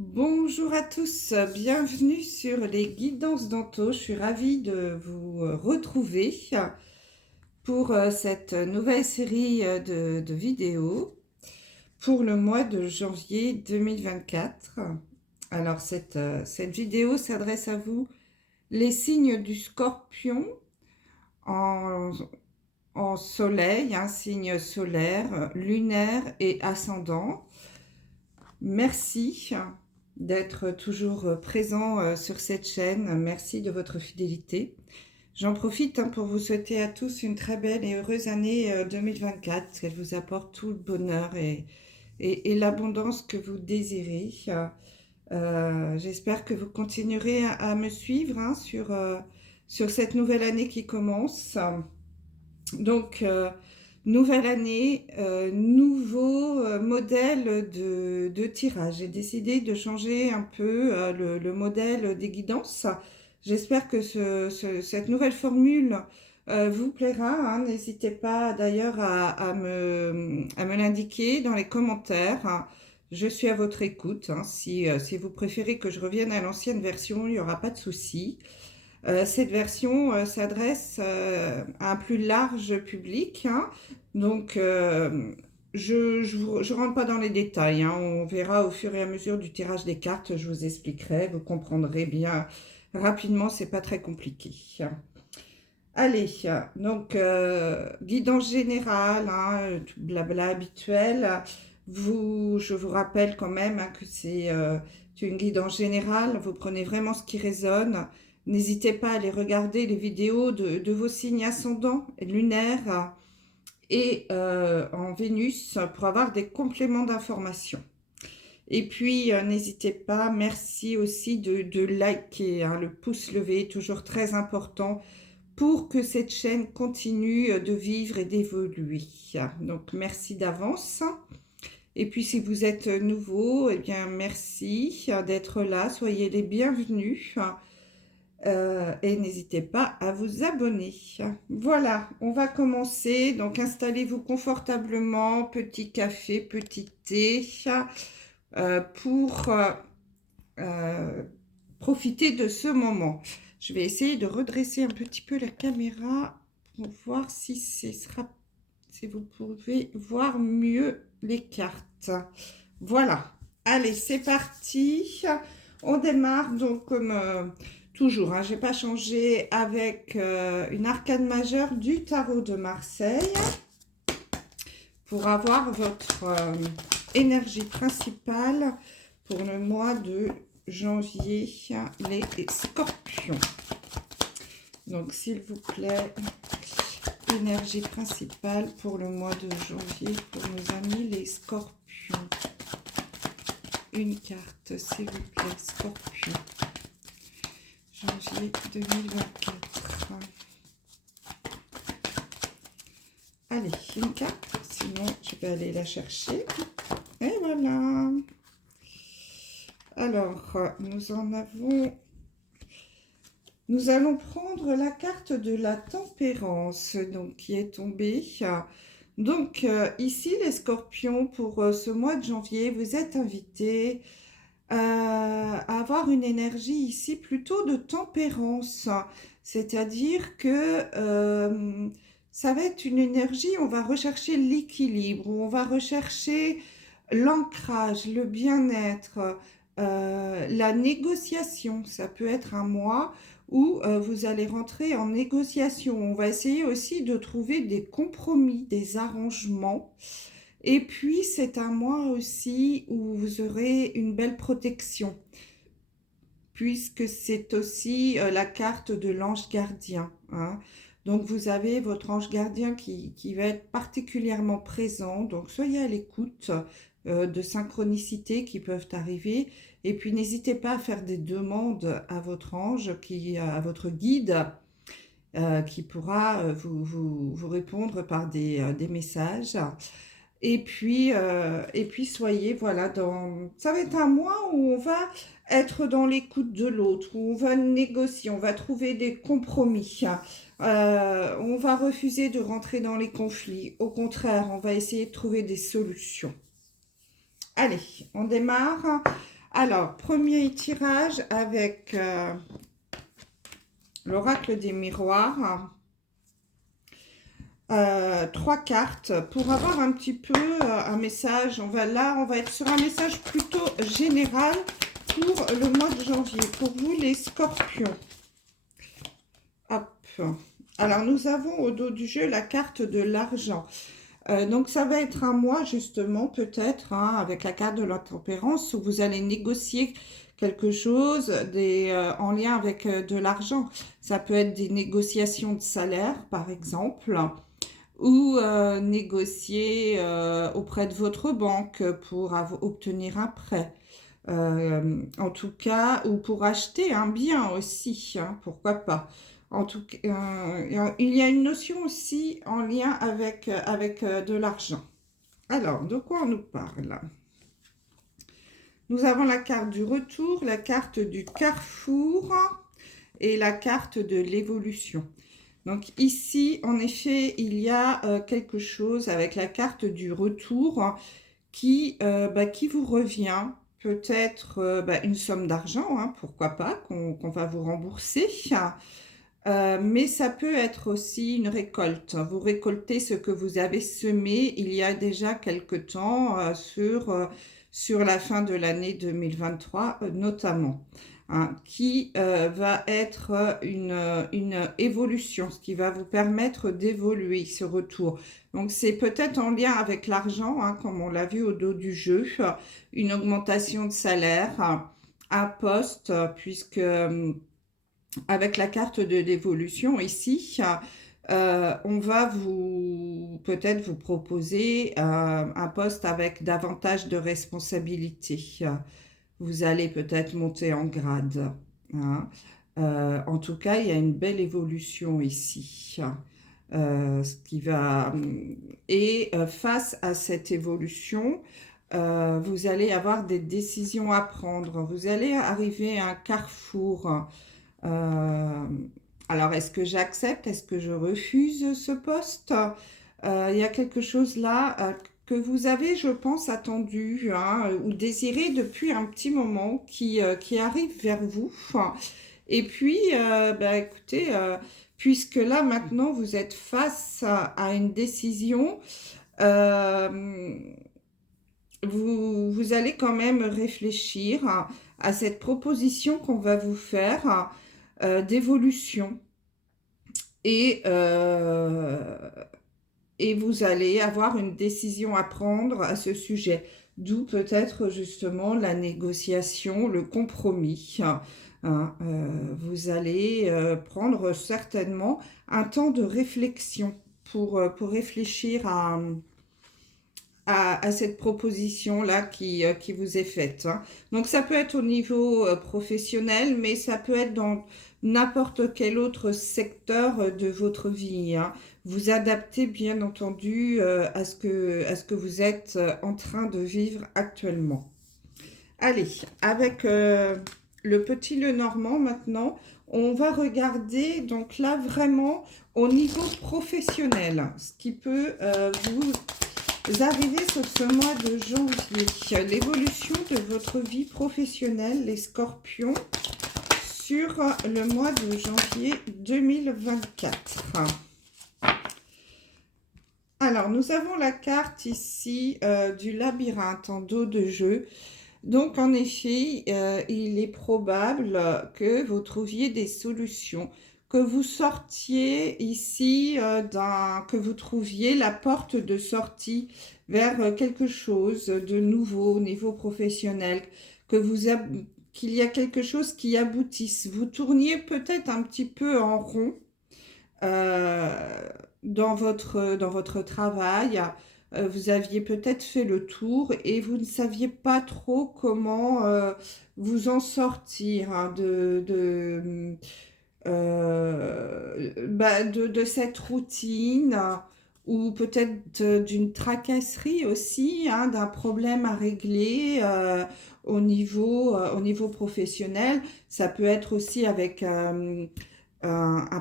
Bonjour à tous, bienvenue sur les guidances d'Anto. Je suis ravie de vous retrouver pour cette nouvelle série de vidéos pour le mois de janvier 2024. Alors cette vidéo s'adresse à vous, les signes du Scorpion en, en soleil, un signe solaire, lunaire et ascendant. Merci d'être toujours présent sur cette chaîne. Merci de votre fidélité. J'en profite pour vous souhaiter à tous une très belle et heureuse année 2024, qu'elle vous apporte tout le bonheur et l'abondance que vous désirez. J'espère que vous continuerez à me suivre sur cette nouvelle année qui commence. Donc, nouvelle année, nouveau modèle de tirage. J'ai décidé de changer un peu le modèle des guidances. J'espère que cette nouvelle formule vous plaira, hein. N'hésitez pas d'ailleurs à me l'indiquer dans les commentaires. Je suis à votre écoute, hein. Si vous préférez que je revienne à l'ancienne version, il n'y aura pas de souci. Cette version s'adresse à un plus large public, hein. Donc, je rentre pas dans les détails, hein. On verra au fur et à mesure du tirage des cartes, je vous expliquerai, vous comprendrez bien rapidement, c'est pas très compliqué. Allez, donc guidance générale, hein, tout blabla habituel. Je vous rappelle quand même, hein, que c'est une guidance générale. Vous prenez vraiment ce qui résonne. N'hésitez pas à aller regarder les vidéos de vos signes ascendants, lunaires et en Vénus pour avoir des compléments d'information. Et puis, n'hésitez pas, merci aussi de liker, hein, le pouce levé est toujours très important pour que cette chaîne continue de vivre et d'évoluer. Donc, merci d'avance. Et puis, si vous êtes nouveau, eh bien, merci d'être là. Soyez les bienvenus. Et n'hésitez pas à vous abonner. Voilà, on va commencer. Donc, installez-vous confortablement. Petit café, petit thé, pour profiter de ce moment. Je vais essayer de redresser un petit peu la caméra pour voir si vous pouvez voir mieux les cartes. Voilà. Allez, c'est parti. On démarre donc comme toujours, hein, je n'ai pas changé avec une arcane majeure du tarot de Marseille pour avoir votre énergie principale pour le mois de janvier, les scorpions. Donc, s'il vous plaît, énergie principale pour le mois de janvier pour nos amis les scorpions. Une carte, s'il vous plaît, scorpion. Janvier 2024. Allez, une carte, sinon je vais aller la chercher. Et voilà. Alors, nous allons prendre la carte de la tempérance, donc qui est tombée. Donc, ici, les scorpions, pour ce mois de janvier, vous êtes invités à avoir une énergie ici plutôt de tempérance. C'est-à-dire que ça va être une énergie, on va rechercher l'équilibre, on va rechercher l'ancrage, le bien-être, la négociation. Ça peut être un mois où vous allez rentrer en négociation. On va essayer aussi de trouver des compromis, des arrangements. Et puis, c'est un mois aussi où vous aurez une belle protection, puisque c'est aussi la carte de l'ange gardien, hein. Donc, vous avez votre ange gardien qui va être particulièrement présent. Donc, soyez à l'écoute de synchronicités qui peuvent arriver. Et puis, n'hésitez pas à faire des demandes à votre ange, à votre guide, qui pourra vous répondre par des messages. Et puis soyez, voilà, ça va être un mois où on va être dans l'écoute de l'autre, où on va négocier, on va trouver des compromis. On va refuser de rentrer dans les conflits. Au contraire, on va essayer de trouver des solutions. Allez, on démarre. Alors, premier tirage avec l'oracle des miroirs. 3 cartes pour avoir un petit peu un message. On va être sur un message plutôt général pour le mois de janvier. Pour vous, les scorpions. Hop. Alors, nous avons au dos du jeu la carte de l'argent. Donc, ça va être un mois, justement, peut-être, hein, avec la carte de la tempérance, où vous allez négocier quelque chose en lien avec de l'argent. Ça peut être des négociations de salaire, par exemple, ou négocier auprès de votre banque pour obtenir un prêt. En tout cas, ou pour acheter un bien aussi, hein, pourquoi pas. En tout cas, il y a une notion aussi en lien avec de l'argent. Alors, de quoi on nous parle? Nous avons la carte du retour, la carte du carrefour et la carte de l'évolution. Donc ici, en effet, il y a quelque chose avec la carte du retour qui vous revient. Peut-être une somme d'argent, hein, pourquoi pas, qu'on va vous rembourser. Mais ça peut être aussi une récolte. Vous récoltez ce que vous avez semé il y a déjà quelque temps sur la fin de l'année 2023 notamment. Hein, qui va être une évolution, ce qui va vous permettre d'évoluer ce retour. Donc c'est peut-être en lien avec l'argent, hein, comme on l'a vu au dos du jeu, une augmentation de salaire, un poste, puisque avec la carte de l'évolution ici, on va peut-être vous proposer un poste avec davantage de responsabilités. Vous allez peut-être monter en grade. Hein. En tout cas, il y a une belle évolution ici. Et face à cette évolution, vous allez avoir des décisions à prendre. Vous allez arriver à un carrefour. Euh, alors, est-ce que j'accepte? Est-ce que je refuse ce poste? Il y a quelque chose là que vous avez, je pense, attendu, hein, ou désiré depuis un petit moment qui arrive vers vous. Et puis, écoutez, puisque là, maintenant, vous êtes face à une décision, euh, vous allez quand même réfléchir à cette proposition qu'on va vous faire d'évolution. Et, et vous allez avoir une décision à prendre à ce sujet. D'où peut-être justement la négociation, le compromis. Hein. Vous allez prendre certainement un temps de réflexion pour réfléchir à cette proposition-là qui vous est faite. Hein. Donc ça peut être au niveau professionnel, mais ça peut être dans n'importe quel autre secteur de votre vie. Hein. Vous adaptez bien entendu à ce que vous êtes en train de vivre actuellement. Allez, avec le petit Lenormand maintenant, on va regarder donc là vraiment au niveau professionnel, ce qui peut vous arrivez sur ce mois de janvier, l'évolution de votre vie professionnelle, les scorpions, sur le mois de janvier 2024. Alors, nous avons la carte ici du labyrinthe en dos de jeu. Donc, en effet, il est probable que vous trouviez des solutions, que vous sortiez ici, que vous trouviez la porte de sortie vers quelque chose de nouveau au niveau professionnel, qu'il y a quelque chose qui aboutisse. Vous tourniez peut-être un petit peu en rond dans votre travail. Vous aviez peut-être fait le tour et vous ne saviez pas trop comment vous en sortir hein, de cette routine ou peut-être d'une tracasserie aussi, hein, d'un problème à régler au niveau professionnel. Ça peut être aussi avec un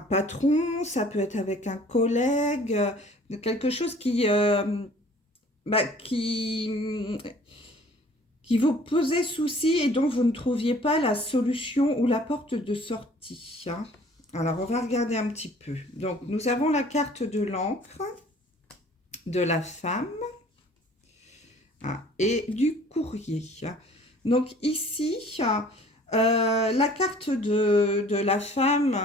patron, ça peut être avec un collègue, quelque chose bah, qui, qui vous posait souci et dont vous ne trouviez pas la solution ou la porte de sortie, hein. Alors, on va regarder un petit peu. Donc, nous avons la carte de l'encre, de la femme, hein, et du courrier. Donc, ici, la carte de la femme,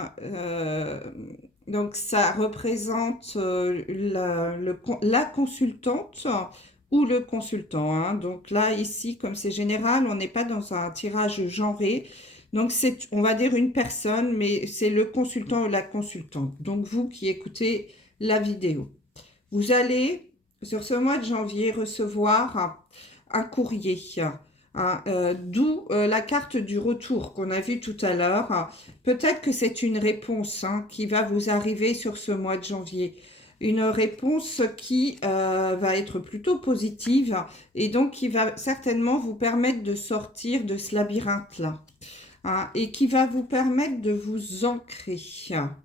donc ça représente la consultante ou le consultant, hein. Donc là, ici, comme c'est général, on n'est pas dans un tirage genré. Donc c'est, on va dire une personne, mais c'est le consultant ou la consultante. Donc vous qui écoutez la vidéo. Vous allez, sur ce mois de janvier, recevoir un courrier, hein, d'où la carte du retour qu'on a vue tout à l'heure. Peut-être que c'est une réponse, hein, qui va vous arriver sur ce mois de janvier. Une réponse qui va être plutôt positive et donc qui va certainement vous permettre de sortir de ce labyrinthe-là, hein, et qui va vous permettre de vous ancrer, hein,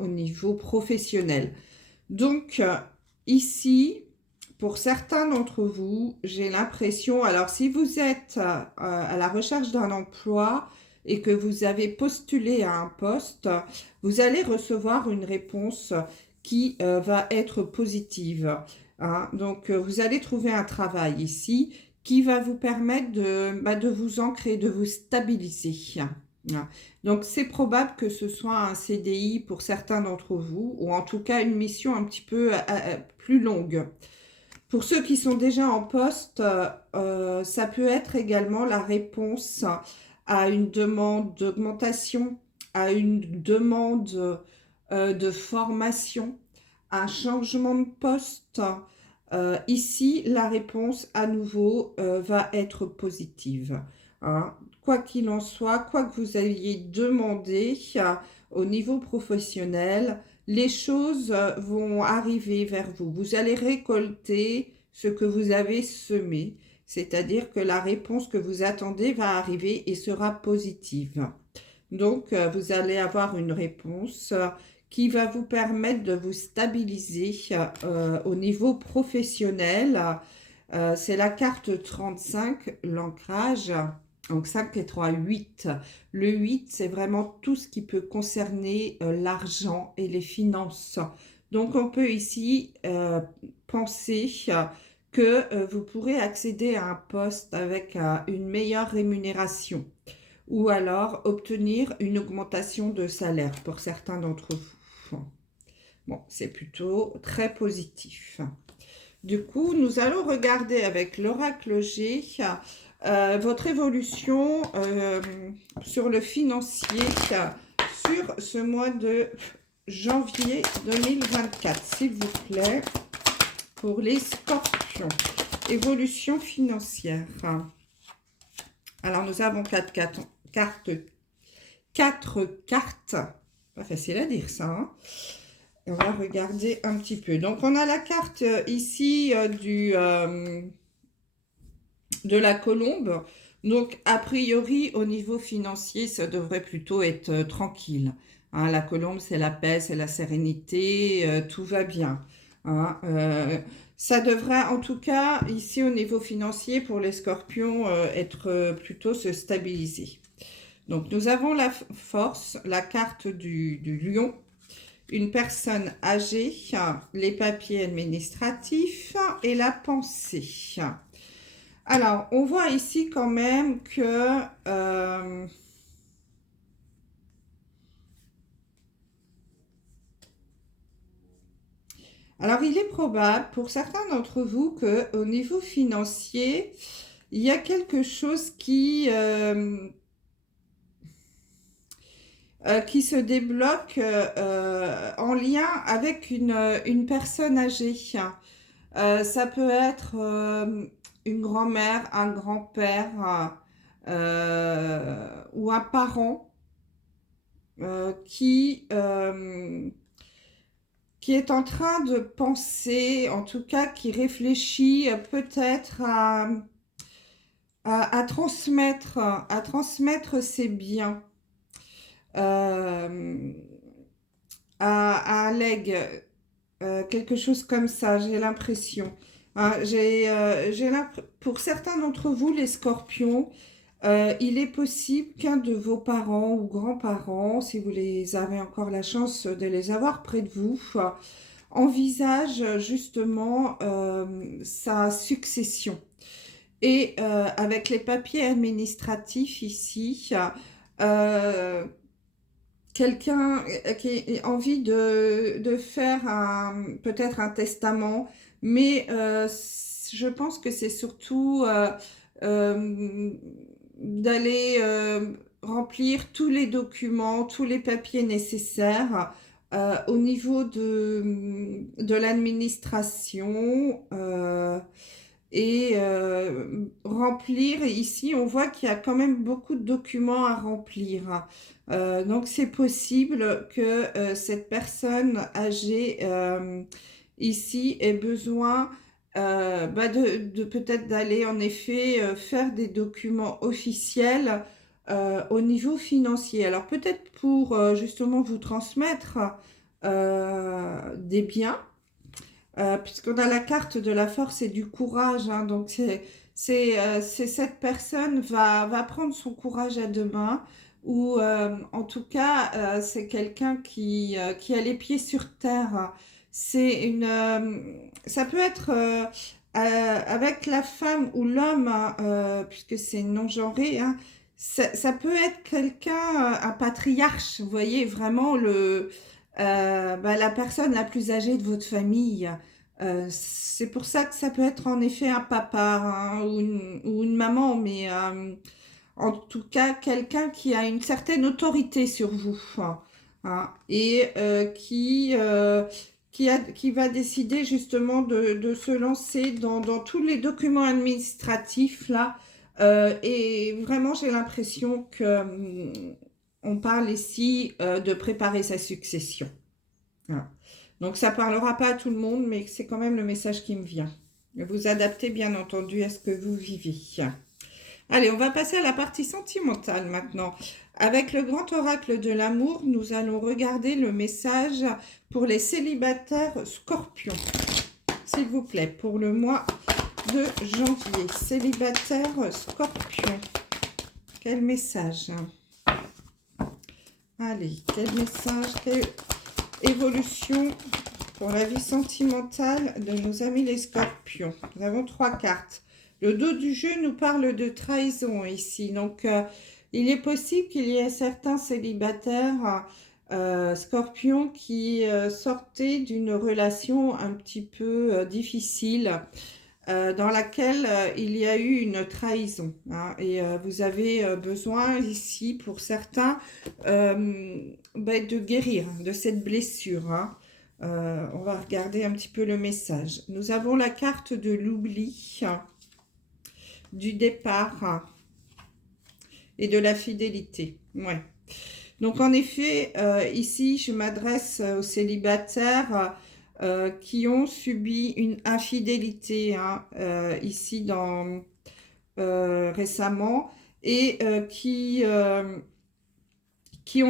au niveau professionnel. Donc, ici, pour certains d'entre vous, j'ai l'impression, alors si vous êtes à la recherche d'un emploi et que vous avez postulé à un poste, vous allez recevoir une réponse qui va être positive, hein. Donc, vous allez trouver un travail ici qui va vous permettre de vous ancrer, de vous stabiliser, hein. Donc, c'est probable que ce soit un CDI pour certains d'entre vous, ou en tout cas une mission un petit peu plus longue. Pour ceux qui sont déjà en poste, ça peut être également la réponse à une demande d'augmentation, à une demande de formation, un changement de poste. Ici, la réponse à nouveau va être positive, hein. Quoi qu'il en soit, quoi que vous ayez demandé au niveau professionnel, les choses vont arriver vers vous. Vous allez récolter ce que vous avez semé, c'est-à-dire que la réponse que vous attendez va arriver et sera positive. Donc, vous allez avoir une réponse qui va vous permettre de vous stabiliser au niveau professionnel. C'est la carte 35, l'ancrage. Donc 5 et 3, 8. Le 8, c'est vraiment tout ce qui peut concerner l'argent et les finances. Donc on peut ici penser que vous pourrez accéder à un poste avec une meilleure rémunération ou alors obtenir une augmentation de salaire pour certains d'entre vous. Bon, c'est plutôt très positif. Du coup, nous allons regarder avec l'oracle G votre évolution sur le financier sur ce mois de janvier 2024, s'il vous plaît, pour les scorpions. Évolution financière. Alors, nous avons quatre cartes. Pas facile à dire ça, hein. On va regarder un petit peu. Donc, on a la carte ici de la colombe. Donc, a priori, au niveau financier, ça devrait plutôt être tranquille, hein. La colombe, c'est la paix, c'est la sérénité, tout va bien, hein. Ça devrait, en tout cas, ici, au niveau financier, pour les scorpions, être plutôt se stabiliser. Donc, nous avons la force, la carte du lion, une personne âgée, les papiers administratifs et la pensée. Alors, on voit ici quand même que alors, il est probable pour certains d'entre vous qu'au niveau financier, il y a quelque chose qui se débloque en lien avec une personne âgée. Ça peut être une grand-mère, un grand-père ou un parent qui est en train de penser, en tout cas qui réfléchit peut-être à transmettre ses biens à un legs, quelque chose comme ça, j'ai l'impression. Hein, pour certains d'entre vous, les scorpions, il est possible qu'un de vos parents ou grands-parents, si vous les avez encore la chance de les avoir près de vous, envisage justement sa succession. Et avec les papiers administratifs ici, euh, quelqu'un qui a envie de faire peut-être un testament, mais je pense que c'est surtout euh, d'aller remplir tous les documents, tous les papiers nécessaires au niveau de l'administration. Et remplir, ici on voit qu'il y a quand même beaucoup de documents à remplir. Donc c'est possible que cette personne âgée ici ait besoin de peut-être d'aller en effet faire des documents officiels au niveau financier. Alors peut-être pour justement vous transmettre des biens. Puisqu'on a la carte de la force et du courage, hein, donc c'est cette personne va prendre son courage à deux mains, ou en tout cas, c'est quelqu'un qui a les pieds sur terre. Ça peut être avec la femme ou l'homme, hein, puisque c'est non-genré, hein, ça peut être quelqu'un, un patriarche, vous voyez, vraiment la personne la plus âgée de votre famille. C'est pour ça que ça peut être en effet un papa, hein, ou une maman, mais en tout cas quelqu'un qui a une certaine autorité sur vous, hein, et qui va décider justement de se lancer dans tous les documents administratifs là. Et vraiment, j'ai l'impression que on parle ici de préparer sa succession. Voilà. Donc ça parlera pas à tout le monde, mais c'est quand même le message qui me vient. Vous adaptez bien entendu à ce que vous vivez. Allez, on va passer à la partie sentimentale maintenant. Avec le grand oracle de l'amour, nous allons regarder le message pour les célibataires scorpions. S'il vous plaît, pour le mois de janvier. Célibataires scorpions. Quel message? Allez, quel message? Quelle évolution pour la vie sentimentale de nos amis les scorpions? Nous avons 3 cartes. Le dos du jeu nous parle de trahison ici. Donc, il est possible qu'il y ait certains célibataires scorpions qui sortaient d'une relation un petit peu difficile, dans laquelle il y a eu une trahison, hein, et vous avez besoin ici, pour certains, de guérir de cette blessure, hein. On va regarder un petit peu le message. Nous avons la carte de l'oubli, du départ et de la fidélité. Ouais. Donc en effet, ici, je m'adresse aux célibataires qui ont subi une infidélité, hein, ici récemment, et qui ont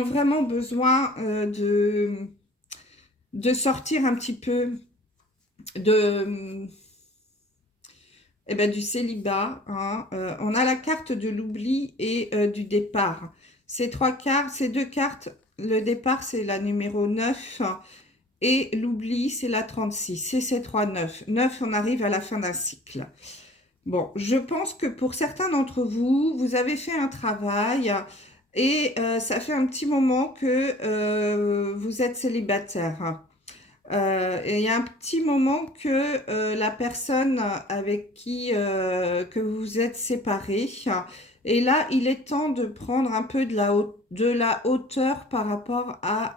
vraiment besoin de sortir un petit peu de, du célibat, hein. On a la carte de l'oubli et du départ. Ces 3 cartes, ces 2 cartes, le départ c'est la numéro 9 et l'oubli c'est la 36. C'est ces 3 9. 9, on arrive à la fin d'un cycle. Bon, je pense que pour certains d'entre vous, vous avez fait un travail et ça fait un petit moment que vous êtes célibataire. Et il y a un petit moment que la personne avec qui que vous êtes séparés. Et là, il est temps de prendre un peu de la hauteur par rapport à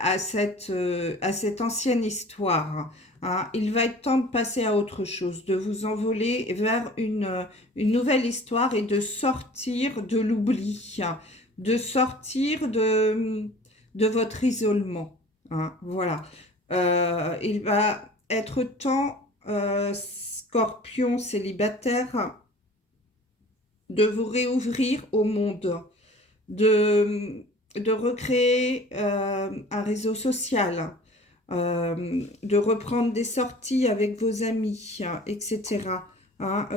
à cette ancienne histoire, hein. Il va être temps de passer à autre chose, de vous envoler vers une nouvelle histoire et de sortir de l'oubli, hein, de sortir de votre isolement, hein, voilà. Il va être temps, scorpion célibataire, de vous réouvrir au monde, de recréer un réseau social, de reprendre des sorties avec vos amis, etc. Hein,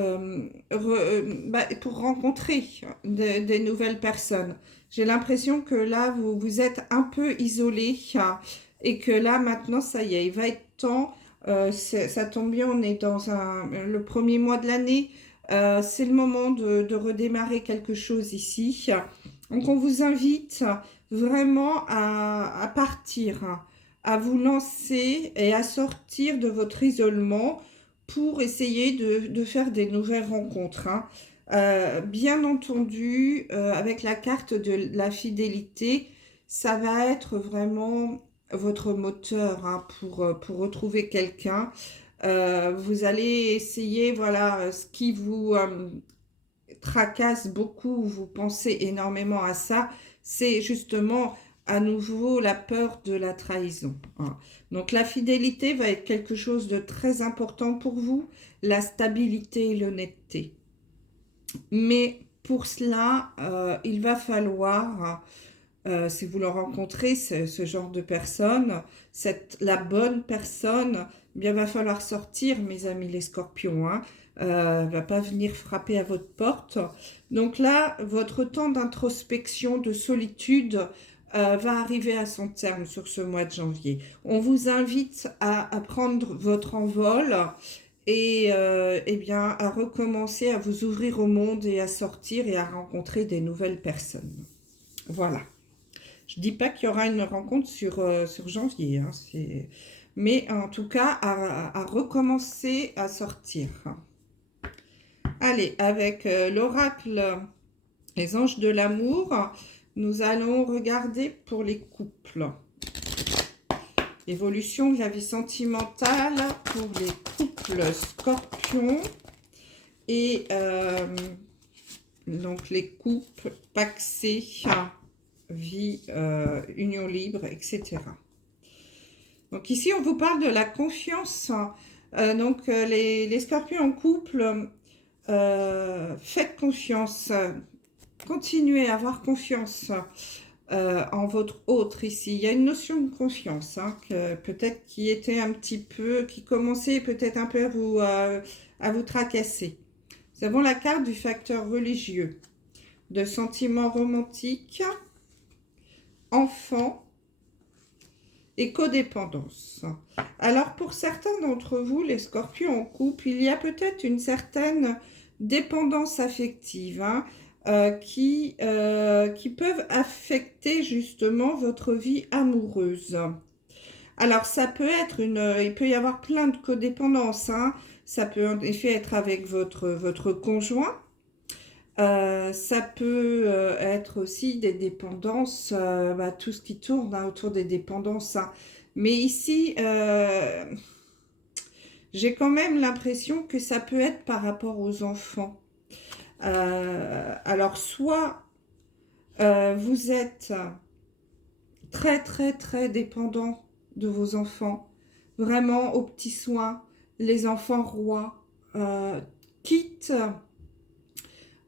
pour rencontrer des nouvelles personnes. J'ai l'impression que là, vous êtes un peu isolé et que là, maintenant, ça y est, il va être temps. Ça tombe bien, on est dans le premier mois de l'année. C'est le moment de redémarrer quelque chose ici. Donc, on vous invite vraiment à partir, à vous lancer et à sortir de votre isolement pour essayer de faire des nouvelles rencontres. Hein. Bien entendu, avec la carte de la fidélité, ça va être vraiment votre moteur hein, pour retrouver quelqu'un. Vous allez essayer, voilà, ce qui vous tracasse beaucoup, vous pensez énormément à ça, c'est justement à nouveau la peur de la trahison. Hein. Donc la fidélité va être quelque chose de très important pour vous, la stabilité et l'honnêteté. Mais pour cela, il va falloir, si vous le rencontrez, ce genre de personne, la bonne personne, eh bien, va falloir sortir, mes amis les scorpions. Hein. Va pas venir frapper à votre porte. Donc là, votre temps d'introspection, de solitude va arriver à son terme sur ce mois de janvier. On vous invite à prendre votre envol et eh bien, à recommencer à vous ouvrir au monde et à sortir et à rencontrer des nouvelles personnes. Voilà. Je ne dis pas qu'il y aura une rencontre sur janvier, hein, mais en tout cas, à recommencer à sortir. Allez, avec l'oracle Les Anges de l'amour, nous allons regarder pour les couples. Évolution de la vie sentimentale pour les couples scorpions et donc les couples paxés, vie, union libre, etc. Donc ici, on vous parle de la confiance. Donc les scorpions en couple, faites confiance. Continuez à avoir confiance en votre autre ici. Il y a une notion de confiance hein, peut-être qui était un petit peu, qui commençait peut-être un peu à vous tracasser. Nous avons la carte du facteur religieux, de sentiments romantiques, enfants et codépendance. Alors pour certains d'entre vous, les scorpions en couple, il y a peut-être une certaine dépendance affective hein, qui peuvent affecter justement votre vie amoureuse. Alors ça peut être il peut y avoir plein de codépendance. Hein. Ça peut en effet être avec votre conjoint. Ça peut être aussi des dépendances, tout ce qui tourne hein, autour des dépendances. Hein. Mais ici, j'ai quand même l'impression que ça peut être par rapport aux enfants. Alors, soit vous êtes très, très, très dépendant de vos enfants, vraiment aux petits soins, les enfants rois, quitte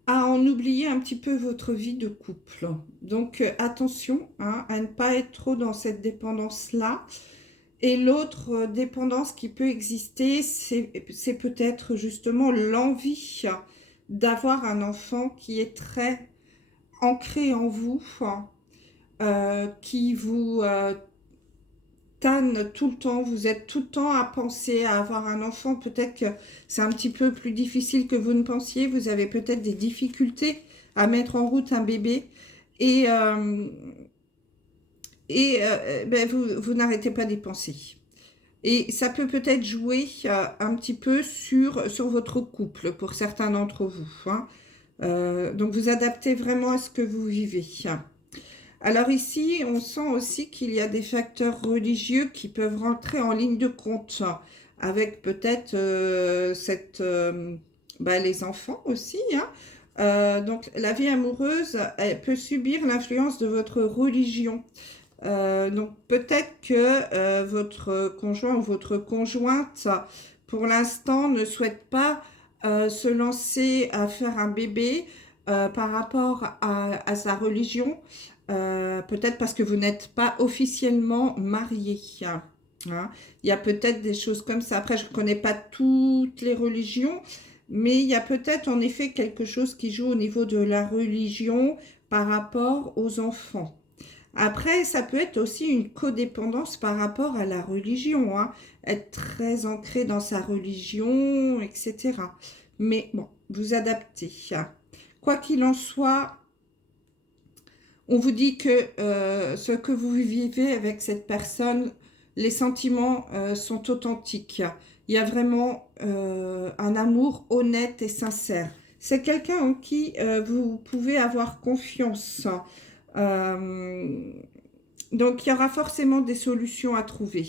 à en oublier un petit peu votre vie de couple. Donc attention hein, à ne pas être trop dans cette dépendance-là. Et l'autre dépendance qui peut exister, c'est peut-être justement l'envie d'avoir un enfant qui est très ancré en vous, qui vous tanne tout le temps, vous êtes tout le temps à penser à avoir un enfant, peut-être que c'est un petit peu plus difficile que vous ne pensiez, vous avez peut-être des difficultés à mettre en route un bébé et vous n'arrêtez pas d'y penser. Et ça peut peut-être jouer un petit peu sur votre couple pour certains d'entre vous. Hein. Donc vous adaptez vraiment à ce que vous vivez. Alors ici, on sent aussi qu'il y a des facteurs religieux qui peuvent rentrer en ligne de compte avec peut-être les enfants aussi. Hein. Donc la vie amoureuse, elle peut subir l'influence de votre religion. Donc peut-être que votre conjoint ou votre conjointe, pour l'instant, ne souhaite pas se lancer à faire un bébé par rapport à sa religion. Peut-être parce que vous n'êtes pas officiellement marié. hein. Il y a peut-être des choses comme ça. Après, je ne connais pas toutes les religions, mais il y a peut-être en effet quelque chose qui joue au niveau de la religion par rapport aux enfants. Après, ça peut être aussi une codépendance par rapport à la religion, hein. Être très ancré dans sa religion, etc. Mais bon, vous adaptez. Quoi qu'il en soit, on vous dit que ce que vous vivez avec cette personne, les sentiments sont authentiques. Il y a vraiment un amour honnête et sincère. C'est quelqu'un en qui vous pouvez avoir confiance. Euh, donc, il y aura forcément des solutions à trouver.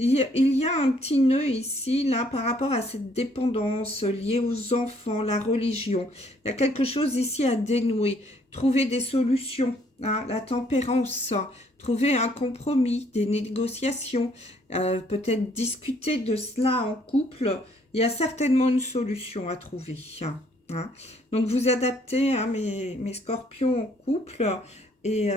Il y a un petit nœud ici, là, par rapport à cette dépendance liée aux enfants, la religion. Il y a quelque chose ici à dénouer. Trouver des solutions, hein, la tempérance, trouver un compromis, des négociations, peut-être discuter de cela en couple. Il y a certainement une solution à trouver, hein. Donc, vous adaptez, hein, mes scorpions en couple. Et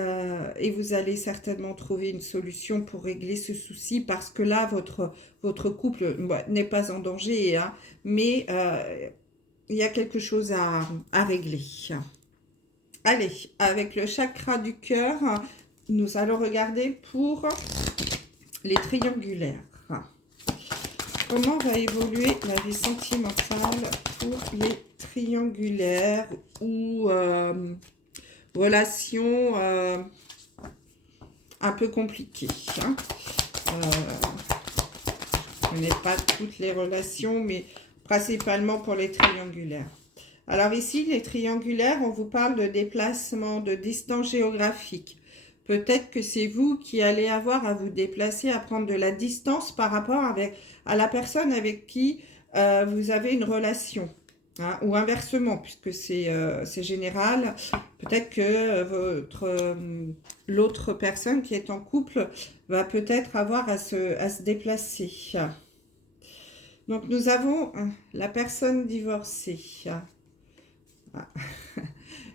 vous allez certainement trouver une solution pour régler ce souci parce que là, votre couple n'est pas en danger, hein, mais il y a quelque chose à régler. Allez, avec le chakra du cœur, nous allons regarder pour les triangulaires. Comment va évoluer la vie sentimentale pour les triangulaires ou relations un peu compliquées, hein. Je ne connais pas toutes les relations, mais principalement pour les triangulaires. Alors ici, les triangulaires, on vous parle de déplacement, de distance géographique. Peut-être que c'est vous qui allez avoir à vous déplacer, à prendre de la distance par rapport à la personne avec qui vous avez une relation. Hein, ou inversement, puisque c'est général, peut-être que l'autre personne qui est en couple va peut-être avoir à se déplacer. Donc nous avons la personne divorcée.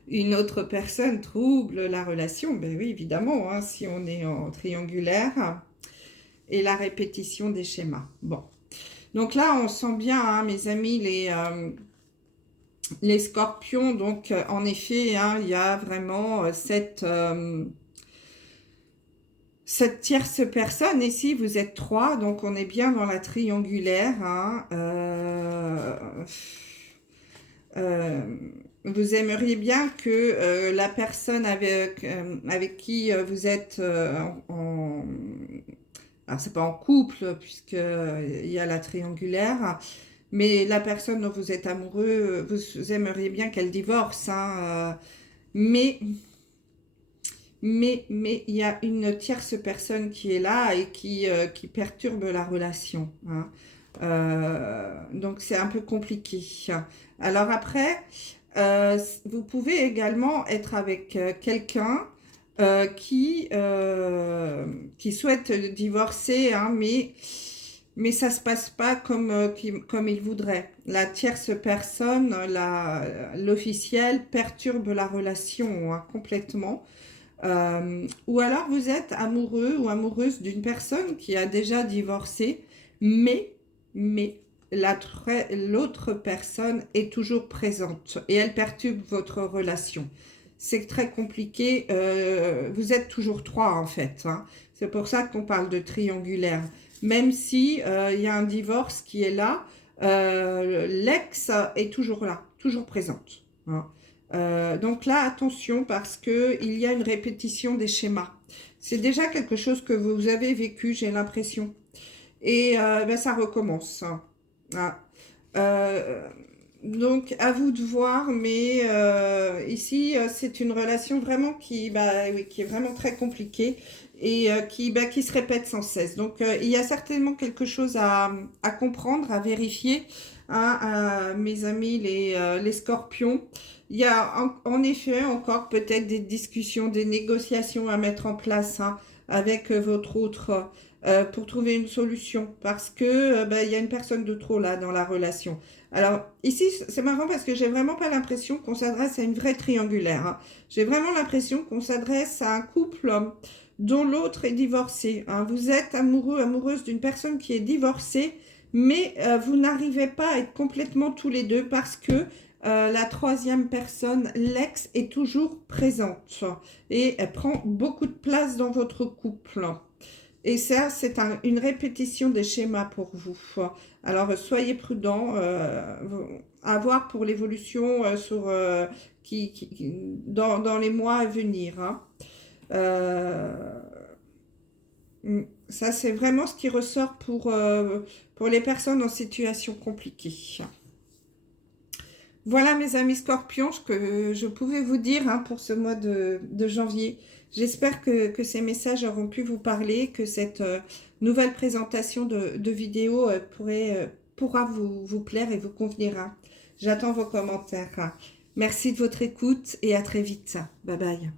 Une autre personne trouble la relation, ben oui, évidemment, hein, si on est en triangulaire, et la répétition des schémas. Bon, donc là, on sent bien, hein, mes amis, les scorpions, donc en effet, hein, il y a vraiment cette tierce personne. Ici, vous êtes trois, donc on est bien dans la triangulaire, hein. Vous aimeriez bien que la personne avec qui vous êtes alors c'est pas en couple puisqu'il y a la triangulaire, mais la personne dont vous êtes amoureux, vous aimeriez bien qu'elle divorce, hein, mais il y a une tierce personne qui est là et qui perturbe la relation, hein. Donc c'est un peu compliqué. Alors après, vous pouvez également être avec quelqu'un qui souhaite divorcer, hein, mais ça ne se passe pas comme il voudrait. La tierce personne, l'officiel, perturbe la relation, hein, complètement. Ou alors vous êtes amoureux ou amoureuse d'une personne qui a déjà divorcé, mais l'autre personne est toujours présente et elle perturbe votre relation. C'est très compliqué. Vous êtes toujours trois en fait, hein. C'est pour ça qu'on parle de triangulaire. Même si il y a un divorce qui est là, l'ex est toujours là, toujours présente, hein. Donc là, attention parce qu'il y a une répétition des schémas. C'est déjà quelque chose que vous avez vécu, j'ai l'impression. Et ça recommence, hein. Donc, à vous de voir, mais ici, c'est une relation vraiment oui, qui est vraiment très compliquée et qui se répète sans cesse. Donc, il y a certainement quelque chose à comprendre, à vérifier, hein, mes amis, les scorpions. Il y a en effet encore peut-être des discussions, des négociations à mettre en place, hein, avec votre autre pour trouver une solution parce que il y a une personne de trop là dans la relation. Alors ici, c'est marrant parce que j'ai vraiment pas l'impression qu'on s'adresse à une vraie triangulaire, hein. J'ai vraiment l'impression qu'on s'adresse à un couple dont l'autre est divorcé. Hein. Vous êtes amoureux, amoureuse d'une personne qui est divorcée, mais vous n'arrivez pas à être complètement tous les deux parce que la troisième personne, l'ex, est toujours présente et elle prend beaucoup de place dans votre couple. Et ça, c'est une répétition des schémas pour vous. Alors, soyez prudents. À voir pour l'évolution dans les mois à venir. Hein. Euh, Ça, c'est vraiment ce qui ressort pour les personnes en situation compliquée. Voilà mes amis scorpions, ce que je pouvais vous dire hein, pour ce mois de janvier. J'espère que ces messages auront pu vous parler, que cette nouvelle présentation de vidéo pourra vous plaire et vous convenir. J'attends vos commentaires. Merci de votre écoute et à très vite. Bye bye.